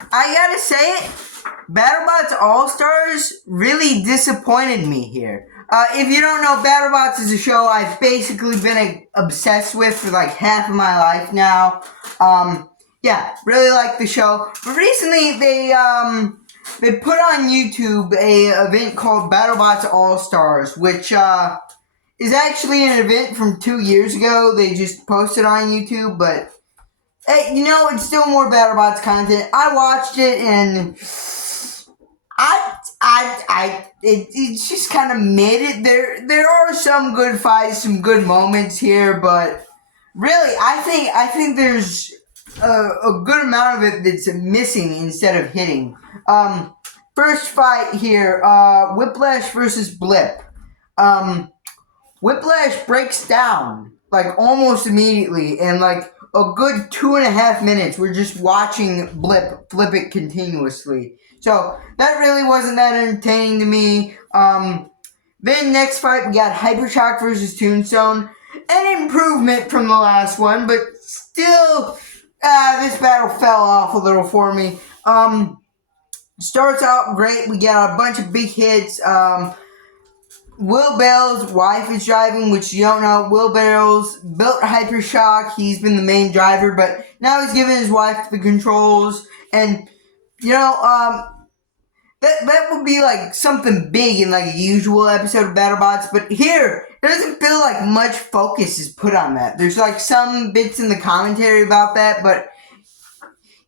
I gotta say it, BattleBots Allstars really disappointed me here. If you don't know, BattleBots is a show I've basically been obsessed with for like half of my life now. Yeah, really like the show. But recently they put on YouTube a event called BattleBots All-Stars, which is actually an event from 2 years ago. They just posted on YouTube, but hey, it's still more BattleBots content. I watched it and it's just kind of mid. There are some good fights, some good moments here, but really, I think there's a good amount of it that's missing instead of hitting. First fight here, Whiplash versus Blip. Um, Whiplash breaks down like almost immediately, and like a good 2.5 minutes, we're just watching Blip flip it continuously. So that really wasn't that entertaining to me. Then next fight we got Hypershock versus Tombstone, an improvement from the last one, but still, this battle fell off a little for me. Starts out great. We got a bunch of big hits. Will Bell's wife is driving, which you don't know. Will Bell's built Hypershock. He's been the main driver, but now he's giving his wife the controls. And, that would be like something big in like a usual episode of BattleBots. But here, it doesn't feel like much focus is put on that. There's like some bits in the commentary about that, but,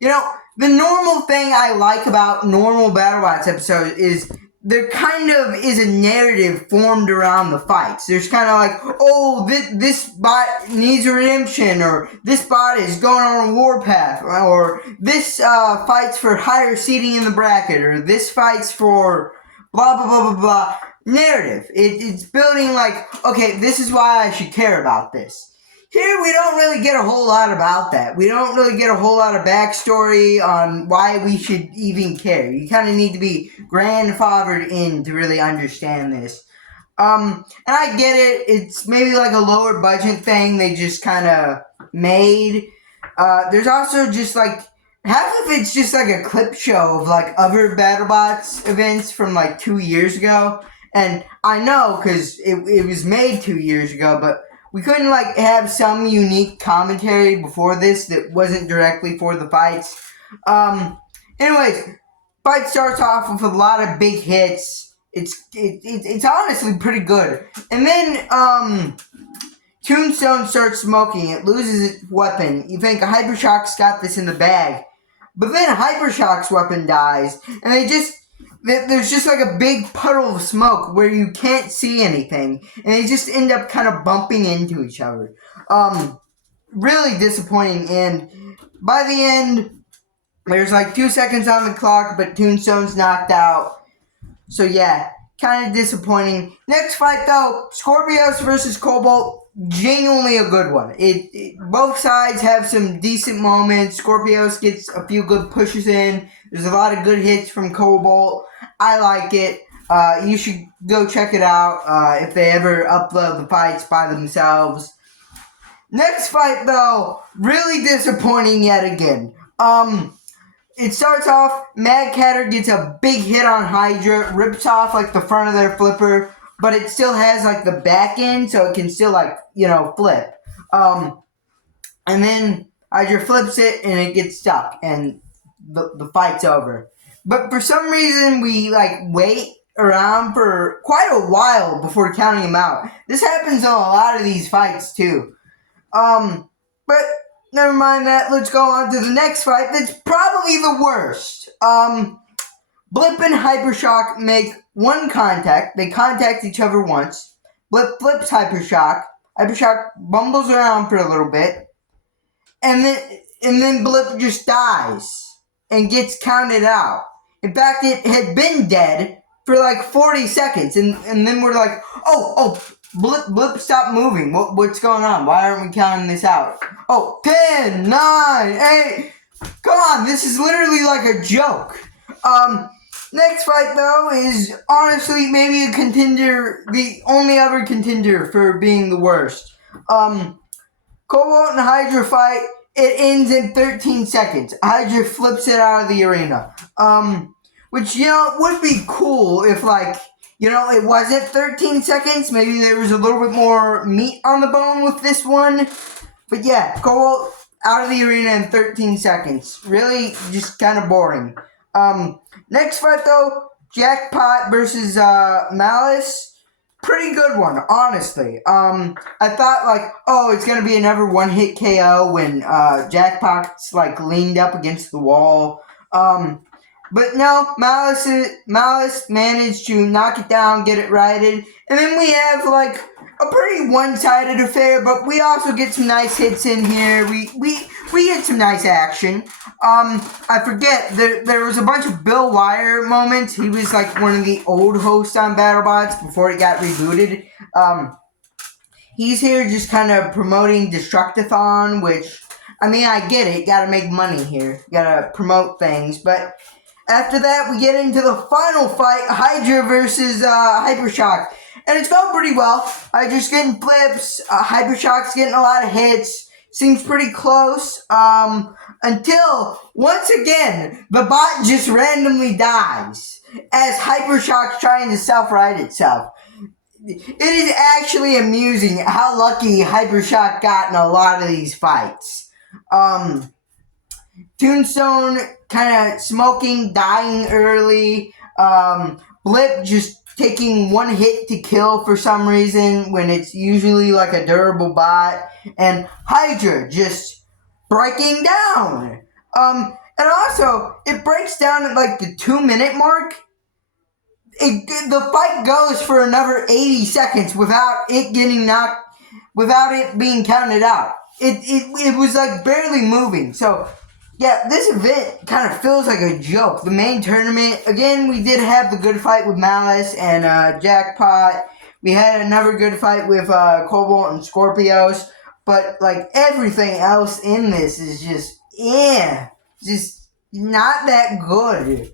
the normal thing I like about normal BattleBots episodes is there kind of is a narrative formed around the fights. There's kind of like, oh, this bot needs a redemption, or this bot is going on a warpath, or this fights for higher seating in the bracket, or this fights for blah, blah, blah, blah, blah. Narrative. It's building like, okay, this is why I should care about this. Here, we don't really get a whole lot about that. We don't really get a whole lot of backstory on why we should even care. You kind of need to be grandfathered in to really understand this. And I get it. It's maybe like a lower budget thing they just kind of made. There's also just like, half of it's just like a clip show of like other BattleBots events from like 2 years ago. And I know because it was made 2 years ago, but we couldn't like have some unique commentary before this that wasn't directly for the fights. Anyways, fight starts off with a lot of big hits. It's honestly pretty good. And then Tombstone starts smoking. It loses its weapon. You think Hypershock's got this in the bag, but then Hypershock's weapon dies, and there's just like a big puddle of smoke where you can't see anything, and they just end up kind of bumping into each other. Really disappointing, and by the end, there's like 2 seconds on the clock, but Tombstone's knocked out. So yeah, kind of disappointing. Next fight though, Scorpios versus Cobalt. Genuinely a good one. Both sides have some decent moments. Scorpios gets a few good pushes in. There's a lot of good hits from Cobalt. I like it. You should go check it out if they ever upload the fights by themselves. Next fight though, really disappointing yet again. It starts off, Mad Catter gets a big hit on Hydra, rips off like the front of their flipper, but it still has like the back end, so it can still like, flip. And then Hydra flips it and it gets stuck and the fight's over. But for some reason we like wait around for quite a while before counting him out. This happens on a lot of these fights too. But never mind that. Let's go on to the next fight. That's probably the worst. Blip and Hypershock make one contact. They contact each other once. Blip flips Hypershock. Hypershock bumbles around for a little bit. And then Blip just dies and gets counted out. In fact, it had been dead for like 40 seconds. And then we're like, oh, Blip, stop moving. What's going on? Why aren't we counting this out? Oh, 10, 9, 8. Come on, this is literally like a joke. Next fight, though, is honestly maybe a contender, the only other contender for being the worst. Cobalt and Hydra fight. it ends in 13 seconds. Hydra flips it out of the arena. Which, would be cool if, it wasn't 13 seconds. Maybe there was a little bit more meat on the bone with this one. But yeah, go out of the arena in 13 seconds. Really just kind of boring. Next fight, though, Jackpot versus Malice. Pretty good one, honestly. I thought, it's going to be another one-hit KO when Jackpot's, leaned up against the wall. But no, Malice managed to knock it down, get it righted. And then we have, a pretty one-sided affair, but we also get some nice hits in here. We get some nice action. I forget, there was a bunch of Bill Wire moments. He was, one of the old hosts on BattleBots before it got rebooted. He's here just kind of promoting Destructathon, which, I get it. Gotta make money here. Gotta promote things, but after that, we get into the final fight, Hydra versus Hypershock. And it's going pretty well. Hydra's getting flips. Hypershock's getting a lot of hits. Seems pretty close. Until, once again, the bot just randomly dies as Hypershock's trying to self-right itself. It is actually amusing how lucky Hypershock got in a lot of these fights. Tombstone kind of smoking, dying early. Blip just taking one hit to kill for some reason when it's usually a durable bot. And Hydra just breaking down. And also, it breaks down at the 2-minute mark. The fight goes for another 80 seconds without it getting knocked, without it being counted out. It was barely moving. So, yeah, this event kind of feels like a joke. The main tournament, again, we did have the good fight with Malice and Jackpot. We had another good fight with Cobalt and Scorpios. But, everything else in this is just not that good.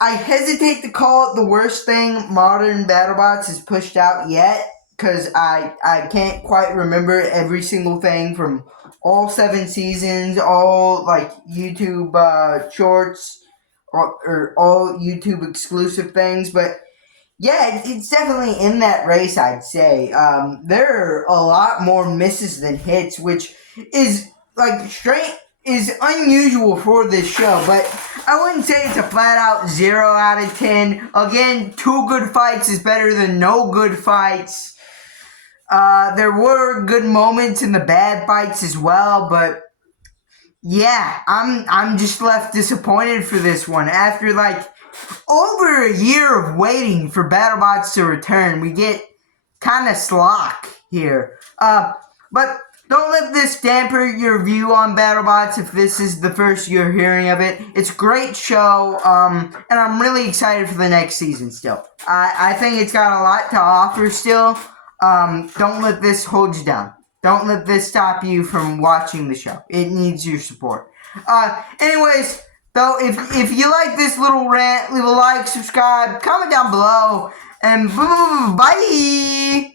I hesitate to call it the worst thing Modern BattleBots has pushed out yet, because I can't quite remember every single thing from all 7 seasons, all YouTube shorts, or all YouTube exclusive things, but yeah, it's definitely in that race, I'd say. There are a lot more misses than hits, which is is unusual for this show, but I wouldn't say it's a flat out 0 out of 10. Again, 2 good fights is better than no good fights. There were good moments in the bad fights as well, but yeah, I'm just left disappointed for this one. After over a year of waiting for BattleBots to return, we get kind of slack here. But don't let this damper your view on BattleBots if this is the first you're hearing of it. It's a great show, and I'm really excited for the next season still. I think it's got a lot to offer still. Don't let this hold you down. Don't let this stop you from watching the show. It needs your support. Anyways, though, if you like this little rant, leave a like, subscribe, comment down below, and bye!